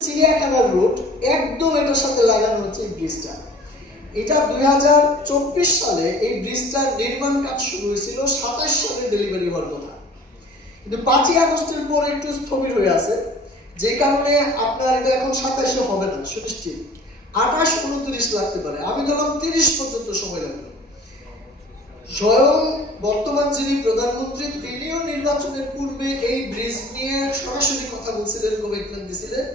চিড়িয়াখানার রোড একদম এটার সাথে লাগানো হচ্ছে এই ব্রিজটা। এটা 2024 সালে এই ব্রিজটার নির্মাণ কাজ শুরু হয়েছিল, 27 সালে ডেলিভারি হওয়ার কথা, কিন্তু 5ই আগস্টের পর একটু স্থবির হয়ে আছে, যে কারণে আপনার এটা এখন 27-এ হবে না সুনিশ্চিত, 28-29 লাগতে পারে। আমি ধরলাম 30 পর্যন্ত সময় লাগবে। স্বয়ং বর্তমান যিনি প্রধানমন্ত্রী তিনিও নির্বাচনের পূর্বে এই ব্রিজ নিয়ে সরাসরি কথা বলছিলেন, কমিটমেন্ট দিয়েছিলেন।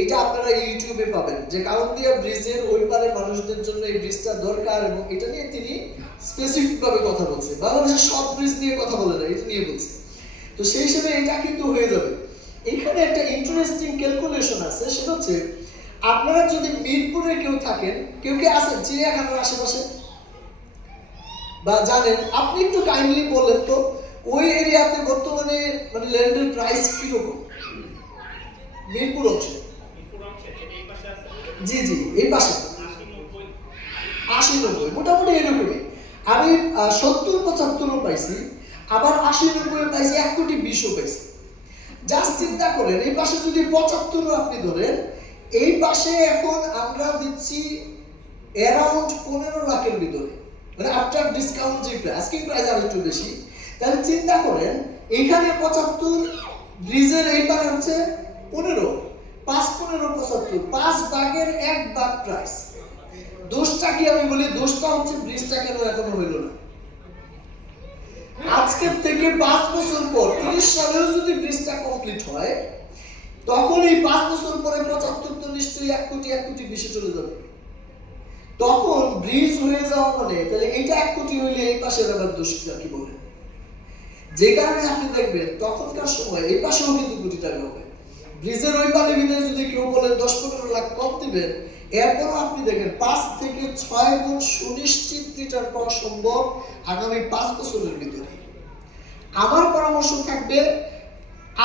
এটা আপনারা ইউটিউবে পাবেন যে কাউন্দিয়া ব্রিজের ওই পারের মানুষদের জন্য এই ব্রিজটা দরকার, এবং এটা নিয়ে তিনি স্পেসিফিক ভাবে কথা বলছেন। বাংলাদেশের সব ব্রিজ নিয়ে কথা বলে না, এটা নিয়ে বলছে। তো সেই হিসেবে এটা কিন্তু হয়ে যাবে। এখানে একটা ইন্টারেস্টিং ক্যালকুলেশন আছে, সেটা হচ্ছে আপনারা যদি মিরপুরে কেউ থাকেন, কেউ কে আছেন চিড়িয়াখানার আশেপাশে বা জানেন, আপনি একটু কাইন্ডলি বললেন তো ওই এরিয়াতে বর্তমানে মানে ল্যান্ডের প্রাইস কিরকম? মিরপুর অংশে জি জি এই পাশে 80-90 মোটামুটি এরকমই। আমি 70-75 পাইছি, আবার 80-90 পাইছি, 1,20,00,000 পাইছি। জাস্ট চিন্তা করেন, এই পাশে যদি 75 আপনি ধরেন, এই পাশে এখন আমরা দিচ্ছি অ্যারাউন্ড 15 লাখের ভিতরে, মানে আফটার ডিসকাউন্ট যে প্রাইস, আজকে প্রাইস আর একটু বেশি। তাহলে চিন্তা করেন, এখানে 75, ব্রিজের এই পারে হচ্ছে 15, 5-15-75, 5 ভাগের 1 ভাগ প্রাইস। দোষটা কি আমি বলি? দোষটা হচ্ছে ব্রিজটা কেন এখনো হইল না। আজকের থেকে 5 বছর পর 30 সালেও যদি ব্রিজটা কমপ্লিট হয়, তখন এই 5 বছর পরে 75 তো নিশ্চয়ই 1 কোটি 20 চলে যাবে। তখন ব্রিজ হয়ে যাওয়া মানে তাহলে এইটা 1 কোটি হইলে এই পাশের আবার দোষটা কি বলে? যে কারণে আপনি দেখবেন তখনকার সময় এই পাশেও কিন্তু কোটি টাকা হবে। ব্রিজের ওই পারে ভিতরে যদি কেউ বলেন 10-15 লাখ কম দিবেন, এরপর আপনি দেখেন 5 থেকে 6 গুণ সুনিশ্চিত রিটার্ন পাওয়া সম্ভব আগামী 5 বছরের ভিতরে। আমার পরামর্শ থাকবে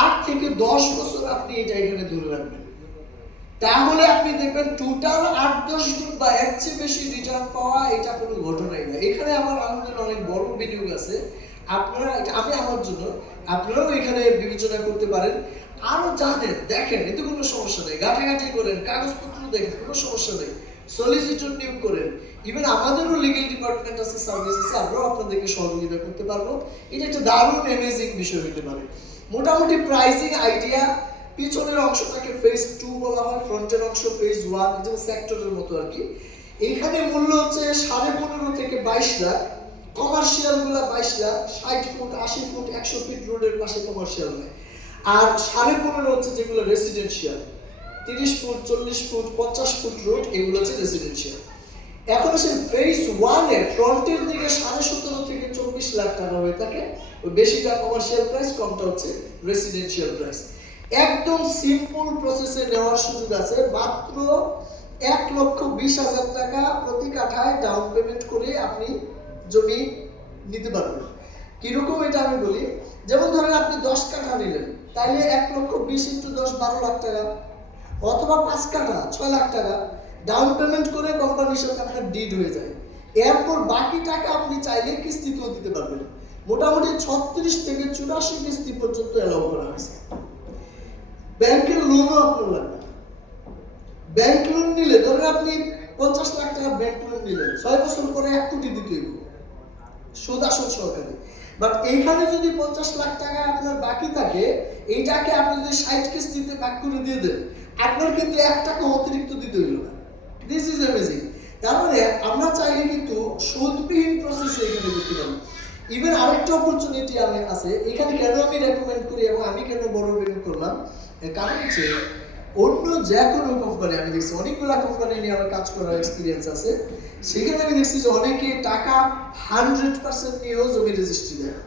8 থেকে 10 বছর আপনি এটা এখানে ধরে রাখবেন, তাহলে আপনি দেখবেন টোটাল 8-10 গুণ বা এর চেয়ে বেশি রিটার্ন পাওয়া এটা কোনো ঘটনাই না। এখানে আমার আলহামদুলিল্লাহ অনেক বড় বিনিয়োগ আছে। আপনারা আমি আমার জন্য, আপনারাও এখানে বিবেচনা করতে পারেন। আরো জানেন, দেখেন, এতে কোনো সমস্যা নেই, ঘাটাঘাটি করেন, কাগজপত্র দেখেন, কোনো সমস্যা নেই, সলিসিটর নিয়োগ করেন। ইভেন আমাদেরও লিগ্যাল ডিপার্টমেন্ট আছে, সার্ভিস আছে, আমরাও আপনাদেরকে সহযোগিতা করতে পারবো। এটা একটা দারুণ অ্যামেজিং বিষয় হতে পারে। মোটামুটি প্রাইসিং আইডিয়া, পিছনের অংশটাকে ফেজ 2 বলা হয়, ফ্রন্টের অংশ ফেজ 1, যেমন সেক্টরের মতো আর কি। এইখানে মূল্য হচ্ছে 15.5 থেকে 22 লাখ, কমার্শিয়াল গুলা 22 লাখ, 60 ফুট 80 ফুট 100 ফিট রোডের পাশে কমার্শিয়াল হয়। আর 15.5 হচ্ছে যেগুলো residential, 30 foot 40 foot 50 foot road, এগুলো হচ্ছে রেসিডেন্সিয়াল। এখন আসলে ফেজ 1 এর ফ্রন্টের দিকে 17.5 থেকে 24 লাখ টাকা হয়ে থাকে, ওই বেশিটা কমার্শিয়াল প্রাইস, কমটা হচ্ছে রেসিডেন্সিয়াল প্রাইস। একদম সিম্পল প্রসেসে নেওয়ার সুযোগ আছে, মাত্র 1,20,000 টাকা প্রতি কাঠায় ডাউন পেমেন্ট করে আপনি জমি নিতে পারবেন। কিরকম এটা আমি বলি, যেমন ধরেন আপনি 10 কাঠা নিলেন, তাইলে 1,20,000 ইন্টু 10 12 লাখ টাকা, অথবা 5 কাঠা 6 লাখ টাকা ডাউন পেমেন্ট করে কোম্পানির সাথে আপনার ডিড হয়ে যায়। এরপর বাকি টাকা আপনি চাইলে কিস্তিতেও দিতে পারবেন। মোটামুটি 36 থেকে 84 কিস্তি পর্যন্ত অ্যালাউ করা হয়েছে। ব্যাংকের লোনও আপনার লাগবে। ব্যাংক লোন নিলে ধরেন আপনি 50 লাখ টাকা ব্যাংক লোন নিলেন, 6 বছর পরে 1 কোটি দিতে হবে, সুদ আসল সহকারে। বাট এইখানে যদি 50 লাখ টাকা আপনার বাকি থাকে, এইটাকে আপনি যদি 60 কিস্তিতে ভাগ করে দিয়ে দেন, আপনার কিন্তু 1 টাকা অতিরিক্ত দিতে হইল না। This is amazing. তার মানে আমরা চাইলে কিন্তু সুদবিহীন প্রসেসে এখানে করতে পারি। ইভেন আরেকটা অপরচুনিটি আমি আছে এখানে, কেন আমি রেকমেন্ড করি এবং আমি কেন বড় বিনিয়োগ করলাম, কারণ হচ্ছে অন্য যে কোনো কোম্পানি আমি দেখছি, অনেকগুলা কোম্পানি নিয়ে আমার কাজ করার এক্সপিরিয়েন্স আছে, সেখানে আমি দেখছি যে অনেকে টাকা 100% নিয়েও জমি রেজিস্ট্রি দেয়,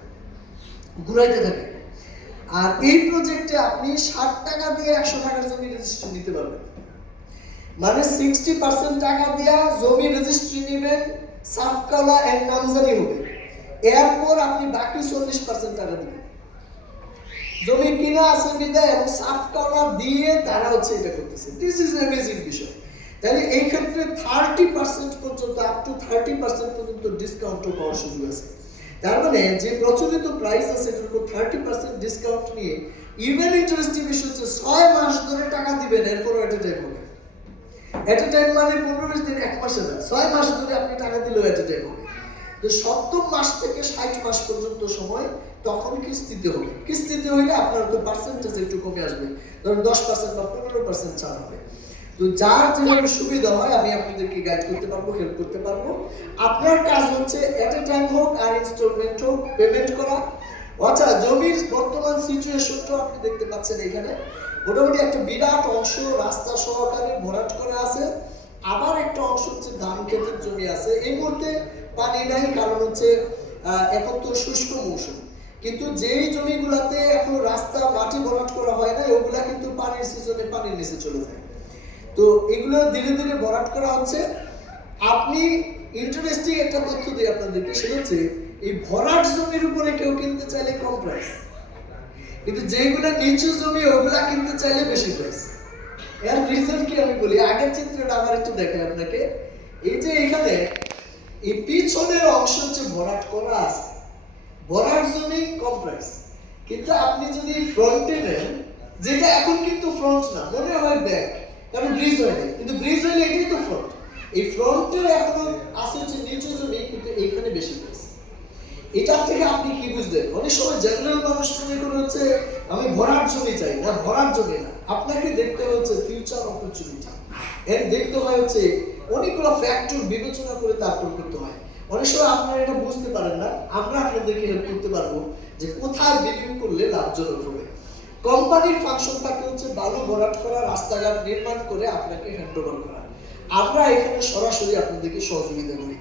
ঘুরাইতে থাকে। আর এই প্রজেক্টে আপনি 60 টাকা দিয়ে 100 টাকার জমি রেজিস্ট্রি নিতে পারবেন, মানে 60% টাকা দিয়ে জমি রেজিস্ট্রি নেবেন, সাফকালা এন্ড নামজারি হবে, এরপর আপনি বাকি 40% টাকা দিবেন। জমি কিনা আছে বিদায় এবং সাফকালা দিয়ে তারা হচ্ছে এটা করতেছে। দিস ইজ অ্যামেজিং বিষয়। তাহলে এই ক্ষেত্রে 30% পর্যন্ত, আপ টু 30% পর্যন্ত ডিসকাউন্টও পাওয়ার সুযোগ আছে। তার মানে যে প্রচলিত প্রাইস আছে এটার উপর 30% ডিসকাউন্ট নিয়ে ইভেন ইন্টারেস্টিং বিষয় হচ্ছে 6 মাস ধরে টাকা দিবেন, এরপর এট এ টাইম হবে। এট এ টাইম মানে 15-20 দিন, 1 মাসে না, 6 মাস ধরে আপনি টাকা দিলেও এট এ টাইম হবে। তো 70 মাস থেকে 60 মাস পর্যন্ত সময় তখন কিস্তিতে হবে। কিস্তিতে হইলে আপনার তো পার্সেন্টেজ একটু কমে আসবে, ধরুন 10% বা 15% ছাড় হবে। তো যার যেভাবে সুবিধা হয় আমি আপনাদেরকে গাইড করতে পারবো, হেল্প করতে পারবো। আপনার কাজ হচ্ছে এট এ টাইম হোক আর ইনস্টলমেন্ট হোক পেমেন্ট করা। আচ্ছা, জমির বর্তমান সিচুয়েশনটা আপনি দেখতে পাচ্ছেন এখানে মোটামুটি একটা বিরাট অংশ রাস্তা সহকারে ভরাট করা আছে, আবার একটা অংশ হচ্ছে ধান ক্ষেতের জমি আছে। এই মুহূর্তে পানি নাই, কারণ হচ্ছে এখন তো শুষ্ক মৌসুম, কিন্তু যেই জমিগুলাতে এখন রাস্তা মাটি ভরাট করা হয় না ওগুলা কিন্তু পানির সিজনে পানির নিচে চলে যায়। তো এগুলো ধীরে ধীরে ভরাট করা হচ্ছে। আপনি ইন্টারেস্টিং একটা তথ্য দিই আপনাদেরকে, সেটা হচ্ছে এই ভরাট জমির উপরে কেউ কিনতে চাইলে কম প্রাইস, কিন্তু যেগুলো নিচু জমি ওগুলা কিনতে চাইলে বেশি প্রাইস। এর রিজন কি আমি বলি, আগের চিত্রটা আবার একটু দেখাই আপনাকে। এই যে এখানে এই পিছনের অংশ হচ্ছে ভরাট করা আছে, ভরাট জমি কম প্রাইস, কিন্তু আপনি যদি ফ্রন্টে নেন, যেটা এখন কিন্তু ফ্রন্ট না, মনে হয় ব্যাক, কারণ ব্রিজ হয়নি, কিন্তু ব্রিজ হইলে এটাই তো ফ্রন্ট। এই ফ্রন্টে এখনো আছে হচ্ছে নিচু জমি, কিন্তু এইখানে বেশি প্রাইস। এটা থেকে আপনি কি বুঝলেন? অনেক সময় জেনারেল মানুষ মনে করে হচ্ছে আমি ভরাট জমি চাই, না ভরাট জমি না, আপনাকে দেখতে হচ্ছে ফিউচার অপরচুনিটি। এর দেখতে হয় হচ্ছে অনেকগুলো ফ্যাক্টর বিবেচনা করে তারপর করতে হয়। অনেক সময় আপনারা এটা বুঝতে পারেন না, আমরা আপনাদেরকে হেল্প করতে পারবো যে কোথায় বিনিয়োগ করলে লাভজনক হবে। কোম্পানির ফাংশন থাকে হচ্ছে বালু ভরাট করা, রাস্তাঘাট নির্মাণ করে আপনাকে হ্যান্ডওভার করা। আমরা এখানে সরাসরি আপনাদেরকে সহযোগিতা করি।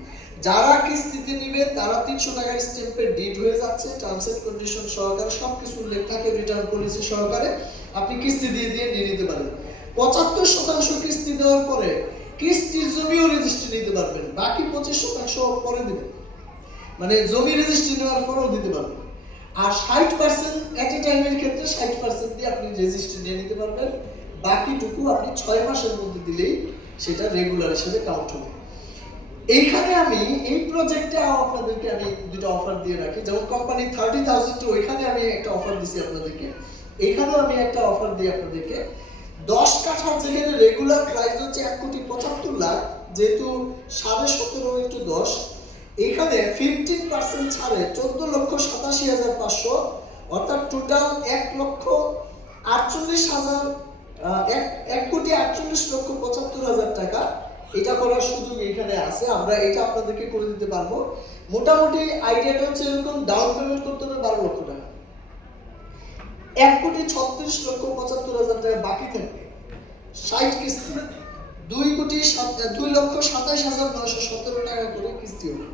যারা কিস্তিতে নিবে তারা 300 টাকার স্ট্যাম্পে ডিড হয়ে যাচ্ছে, টার্মস এন্ড কন্ডিশন সহকারে সবকিছু উল্লেখ থাকে, রিটার্ন পলিসি সহকারে আপনি কিস্তি দিয়ে নিয়ে নিতে পারেন। 75% কিস্তি দেওয়ার পরে কিস্তির জমিও রেজিস্ট্রি নিতে পারবেন, বাকি 25% পরে দিবেন, মানে জমি রেজিস্ট্রি নেওয়ার পরেও দিতে পারবেন। আর 60% এট এ টাইমের ক্ষেত্রে 60% দিয়ে আপনি রেজিস্ট্রি নিয়ে নিতে পারবেন, বাকিটুকু আপনি 6 মাসের মধ্যে দিলেই সেটা রেগুলার হিসেবে কাউন্ট হবে। এইখানে আমি এই প্রজেক্টে আপনাদেরকে আমি দুটো অফার দিয়ে রাখি, যেমন কোম্পানি 30,000 টু, ওইখানে আমি একটা অফার দিছি আপনাদেরকে, এখানেও আমি একটা অফার দিই আপনাদেরকে। 10 কাঠা যেখানে রেগুলার প্রাইস হচ্ছে 1,75,00,000, যেহেতু 17.5 ইন্টু 10, এখানে 15% ছাড়ে 14,87,500, অর্থাৎ টোটাল 1,48,75,000 টাকা। এটা করার সুযোগ এখানে আছে, আমরা এটা আপনাদেরকে করে দিতে পারবো। মোটামুটি আইডিয়াটা হচ্ছে এরকম, ডাউন পেমেন্ট করতে হবে 12 লক্ষ টাকা, 1,36,75,000 টাকা বাকি থাকবে, 60 কিস্তি 2,27,917 টাকা করে কিস্তি হবে,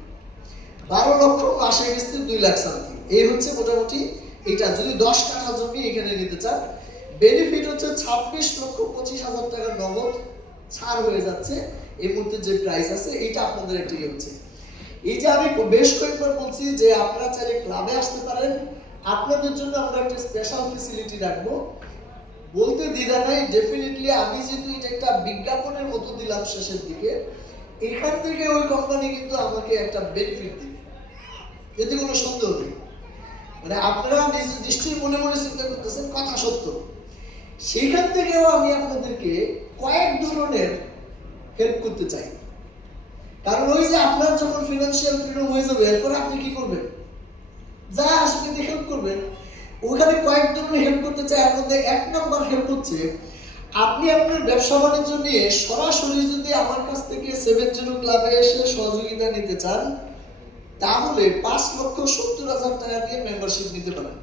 12 লক্ষ মাসে কিস্তি 2 লাখ সামথিং। এই হচ্ছে মোটামুটি এটা, যদি 10 কাঠা জমি এখানে নিতে চান। বেনিফিট হচ্ছে 26,25,000 টাকা নগদ ছাড় হয়ে যাচ্ছে এই মুহূর্তে যে প্রাইস আছে, এটা আপনাদের একটা হচ্ছে। এই যে আমি বেশ কয়েকবার বলছি যে আপনারা চাইলে ক্লাবে আসতে পারেন, আপনাদের জন্য আমরা একটা স্পেশাল ফ্যাসিলিটি রাখবো, বলতে দ্বিধা নাই। ডেফিনেটলি আমি যেহেতু এটা একটা বিজ্ঞাপনের মতো দিলাম শেষের দিকে, এখান থেকে ওই কোম্পানি কিন্তু আমাকে একটা বেনিফিট দিবে, এতে কোনো সন্দেহ নেই। মানে আপনারা নিশ্চয়ই মনে মনে চিন্তা করতেছেন, কথা সত্য। সেইখান থেকেও আমি আপনাদেরকে কয়েক ধরনের হেল্প করতে চাই, কারণ ওই যে আপনার যখন ফিনান্সিয়াল ফ্রিডম হয়ে যাবে, এরপরে আপনি কি করবেন? যা আসবে হেল্প করবেন। ওখানে কয়েক ধরনের হেল্প করতে চাই। আপনাদের 1 নম্বর হেল্প হচ্ছে, আপনি আপনার ব্যবসা বাণিজ্য নিয়ে সরাসরি যদি আমার কাছ থেকে 70 ক্লাবে এসে সহযোগিতা নিতে চান, তাহলে 5,70,000 টাকা দিয়ে মেম্বারশিপ নিতে পারেন।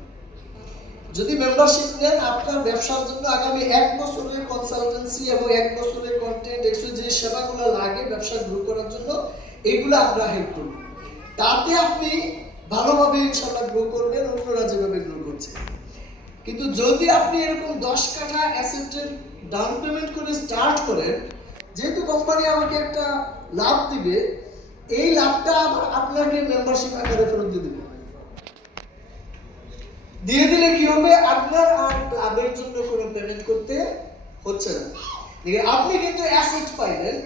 যদি মেম্বারশিপ নেন, আপনার ব্যবসার জন্য আগামী 1 বছরের কনসালটেন্সি এবং 1 বছরের কন্টেন্ট যে সেবাগুলো লাগে ব্যবসা গ্রো করার জন্য, এগুলো আমরা হেল্প করব। তাতে আপনি ভালোভাবে ইনশাআল্লাহ গ্রো করবেন, অন্যরা যেভাবে গ্রো করছে। কিন্তু যদি আপনি এরকম 10 কাঠা অ্যাসেটের ডাউন পেমেন্ট করে স্টার্ট করেন, যেহেতু কোম্পানি আমাকে একটা লাভ দিবে, এই লাভটা আবার আপনাকে মেম্বারশিপ আকারে ফেরত দিয়ে দিবে। দিয়ে দিলে কি হবে, আপনার আর ক্লাবের জন্য কোনো পেমেন্ট করতে হচ্ছে না। আপনি কিন্তু অ্যাসেট পাইলেন,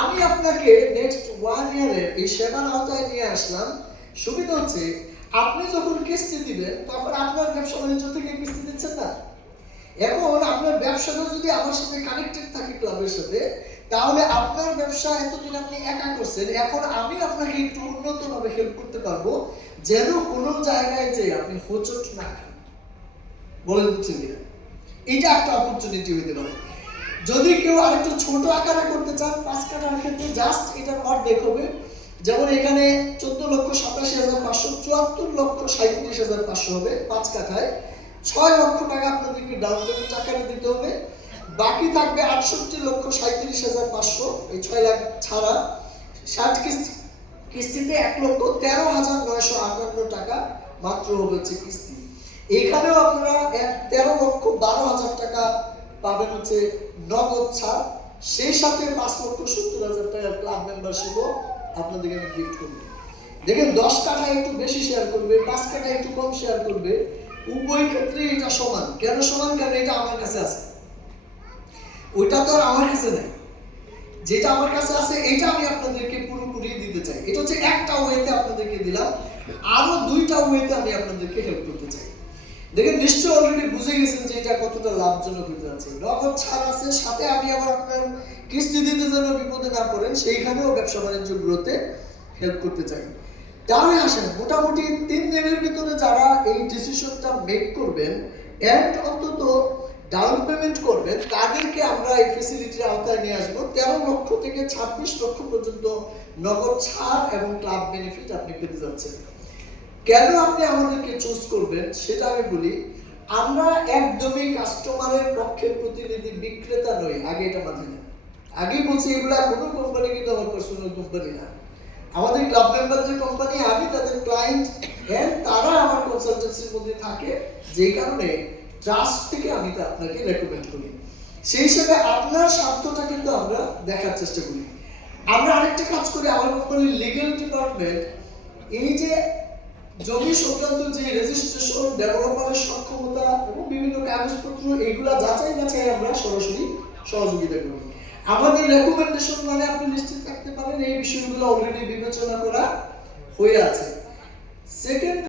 আমি আপনাকে নেক্সট 1 ইয়ারে এই সেবার আওতায় নিয়ে আসলাম। সুবিধা হচ্ছে আপনি যখন কিস্তি দিবেন তখন আপনার ব্যবসা বাণিজ্য থেকে কিস্তি দিচ্ছেন না। এখন আপনার ব্যবসাটা যদি আমার সাথে কানেক্টেড থাকে ক্লাবের সাথে, তাহলে আপনার ব্যবসা এতদিন আপনি একা করছেন, এখন আমি আপনাকে একটু উন্নতভাবে হেল্প করতে পারবো, যেন কোনো জায়গায় যে আপনি হোঁচট না খান। বলে বুঝছেন কিনা? এটা একটা অপরচুনিটি হইতে পারে। যদি কেউ আরেকটু ছোট আকারে করতে চান, 5 কাঠার ক্ষেত্রে জাস্ট এটার অর্ধেক হবে। যেমন এখানে 14,87,500, 74,37,500 হবে 5 কাঠায়। 6 লক্ষ টাকা আপনাদেরকে ডাউন পেমেন্ট আকারে দিতে হবে। বাকি থাকবে 68,37,500, এই 6 লাখ ছাড়া 60 কিস্তিতে 1,13,958 টাকা মাত্র হচ্ছে কিস্তি। এখানেও আপনারা 13,12,000 টাকা পাবেন হচ্ছে নগদ ছাড়, সেই সাথে 5,70,000 টাকা ক্লাব মেম্বারশিপও আপনাদেরকে আমি গিফট করব। দেখেন 10 কাঠা একটু বেশি শেয়ার করবে, 5 কাঠা একটু কম শেয়ার করবে, উভয় ক্ষেত্রে এটা সমান। কেন সমান? কারণ এটা আমার কাছে আছে, ওইটা তো আর আমার কাছে নেই। যেটা আমার কাছে আছে এটা আমি আপনাদেরকে পুরোপুরি দিতে চাই। এটা হচ্ছে একটা ওয়েতে আপনাদেরকে দিলাম, আরো 2টা ওয়েতে আমি আপনাদেরকে হেল্প করতে চাই। দেখেন নিশ্চয়ই অলরেডি বুঝে গেছেন যে এটা কতটা লাভজনক হতে যাচ্ছে। নগদ ছাড় আছে, সাথে আমি আবার আপনার কিস্তি দিতে যেন বিপদে না পড়েন সেইখানেও ব্যবসা বাণিজ্য গ্রোথে হেল্প করতে চাই। তাহলে আসেন, মোটামুটি 3 দিনের ভিতরে যারা এই ডিসিশনটা মেক করবেন এন্ড অন্তত ডাউন পেমেন্ট করবেন, তাদেরকে আমরা এই ফ্যাসিলিটির আওতায় নিয়ে আসবো। 13 লক্ষ থেকে 26 লক্ষ পর্যন্ত নগদ ছাড় এবং ক্লাব বেনিফিট আপনি পেতে যাচ্ছেন। কেন আপনি আমাদেরকে চুজ করবেন সেটা আমি বলি। আমরা একদমই কাস্টমারের পক্ষের প্রতিনিধি, বিক্রেতা নই। আগে এটা মাথায় নেন। আগেই বলছি এগুলা কোনো কোম্পানি কিন্তু আমার পার্সোনাল কোম্পানি না। আমাদের ক্লাব মেম্বারদের কোম্পানি, আমি তাদের ক্লায়েন্ট, এন্ড তারা আমার কনসালটেন্সির মধ্যে থাকে, যেই কারণে ট্রাস্ট থেকে আমি তা আপনাকে রেকমেন্ড করি। সেই হিসেবে আপনার স্বার্থটা কিন্তু আমরা দেখার চেষ্টা করি। আমরা আরেকটা কাজ করি, আমার কোম্পানির লিগ্যাল ডিপার্টমেন্ট এই যে জমি সংক্রান্ত যে রেজিস্ট্রেশন, ডেভেলপারের সক্ষমতা এবং বিভিন্ন কাগজপত্র, এইগুলা যাচাই বাছাই আমরা সরাসরি সহযোগিতা করি। আমাদের রেকমেন্ডেশন মানে আপনি নিশ্চিত থাকতে পারেন এই বিষয়গুলো অলরেডি বিবেচনা করা হয়ে আছে। সেকেন্ড